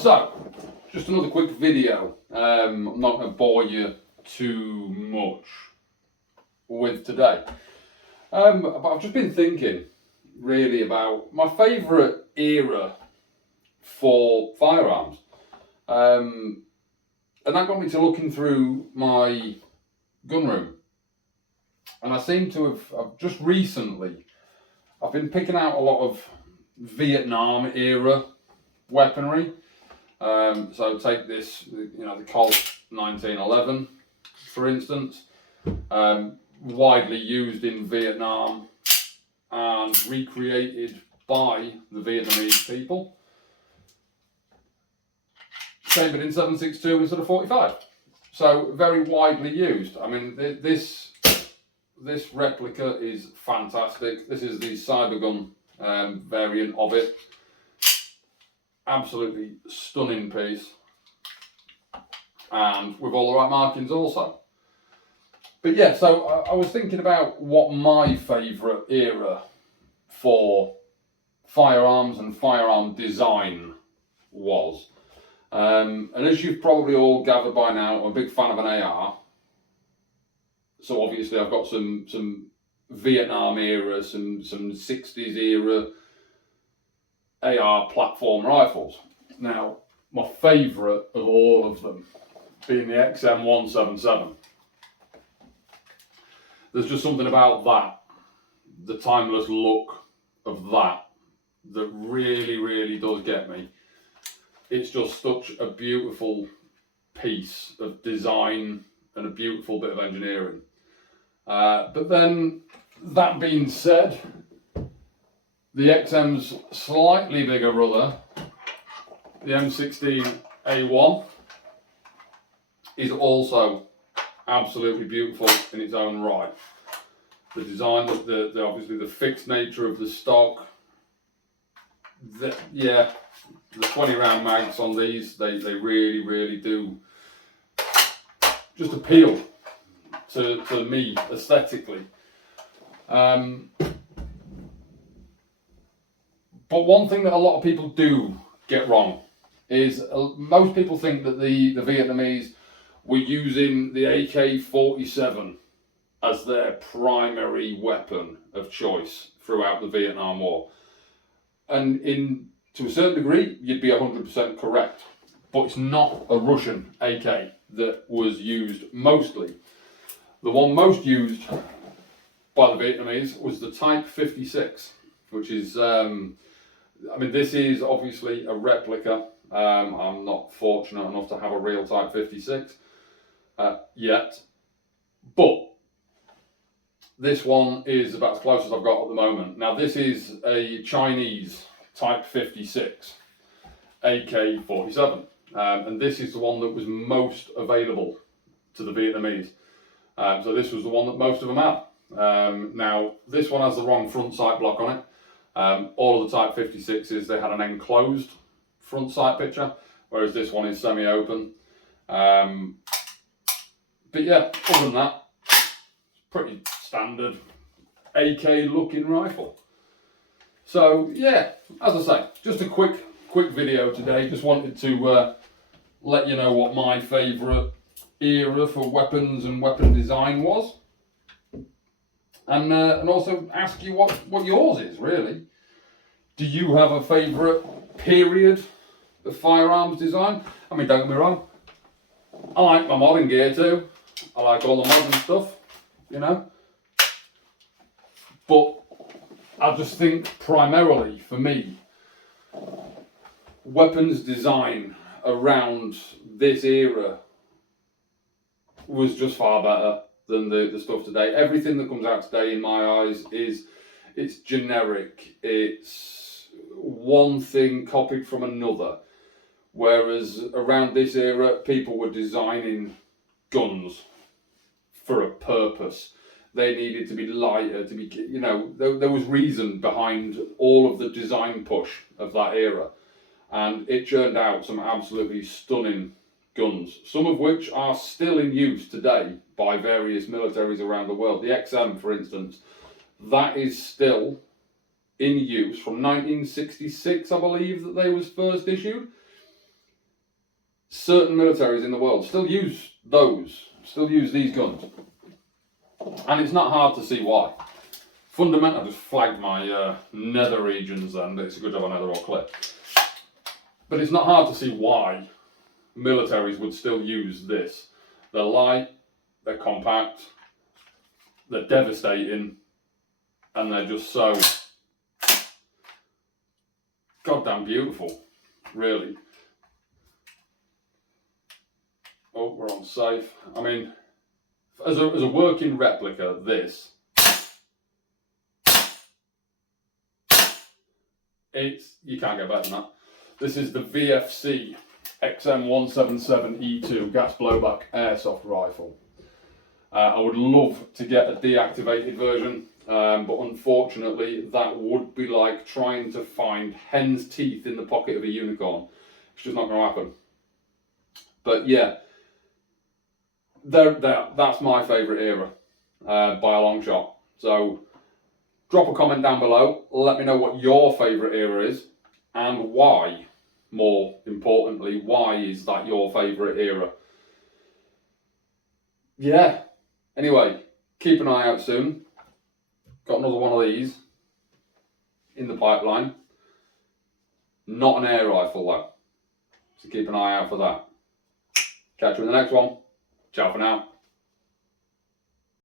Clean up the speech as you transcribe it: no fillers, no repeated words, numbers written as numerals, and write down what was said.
So, just another quick video. I'm not going to bore you too much with today. But I've just been thinking really about my favourite era for firearms. And that got me to looking through my gun room. And I seem to have just recently, I've been picking out a lot of Vietnam era weaponry. So take this, the Colt 1911, for instance, widely used in Vietnam and recreated by the Vietnamese people. Chambered in 7.62 instead of 45. So very widely used. I mean, this replica is fantastic. This is the Cybergun variant of it. Absolutely stunning piece, and with all the right markings also. But yeah, so I was thinking about what my favourite era for firearms and firearm design was. And as you've probably all gathered by now, I'm a big fan of an AR. So obviously I've got some Vietnam era, some 60s era AR platform rifles. Now, my favourite of all of them being the XM177. There's just something about that, the timeless look of that really, really does get me. It's just such a beautiful piece of design and a beautiful bit of engineering. But then, that being said, the XM's slightly bigger brother, the M16A1, is also absolutely beautiful in its own right. The design, the obviously the fixed nature of the stock, the 20 round mags on these, they really, really do just appeal to me aesthetically. But one thing that a lot of people do get wrong is most people think that the Vietnamese were using the AK-47 as their primary weapon of choice throughout the Vietnam War. And to a certain degree, you'd be 100% correct. But it's not a Russian AK that was used mostly. The one most used by the Vietnamese was the Type 56, which is... this is obviously a replica. I'm not fortunate enough to have a real Type 56 yet, but this one is about as close as I've got at the moment. Now, this is a Chinese Type 56 AK-47, and this is the one that was most available to the Vietnamese. So this was the one that most of them had. Now, this one has the wrong front sight block on it. All of the Type 56s, they had an enclosed front sight picture, whereas this one is semi-open. But yeah, other than that, it's pretty standard AK looking rifle. So yeah, as I say, just a quick video today. Just wanted to let you know what my favourite era for weapons and weapon design was. And also ask you what yours is, really. Do you have a favourite period of firearms design? I mean, don't get me wrong, I like my modern gear too. I like all the modern stuff, But I just think primarily, for me, weapons design around this era was just far better than the stuff today. Everything that comes out today, in my eyes, it's generic. It's one thing copied from another. Whereas around this era, people were designing guns for a purpose. They needed to be lighter, to be, there was reason behind all of the design push of that era. And it churned out some absolutely stunning guns, some of which are still in use today by various militaries around the world. The XM, for instance, that is still in use from 1966, I believe that they was first issued. certain militaries in the world still use these guns. And it's not hard to see why. Fundamentally, I just flagged my nether regions, and it's a good job I know they're all clear. But it's not hard to see why militaries would still use this. They're light, they're compact, they're devastating, and they're just so goddamn beautiful, really. Oh, we're on safe. I mean, as a working replica, this, you can't get better than that. This is the VFC XM177E2 gas blowback airsoft rifle. I would love to get a deactivated version, but unfortunately that would be like trying to find hen's teeth in the pocket of a unicorn. It's just not going to happen. But yeah, that's my favourite era by a long shot. So drop a comment down below, let me know what your favourite era is and why. More importantly, why is that your favourite era? Yeah. Anyway, keep an eye out soon. Got another one of these in the pipeline. Not an air rifle though. So keep an eye out for that. Catch you in the next one. Ciao for now.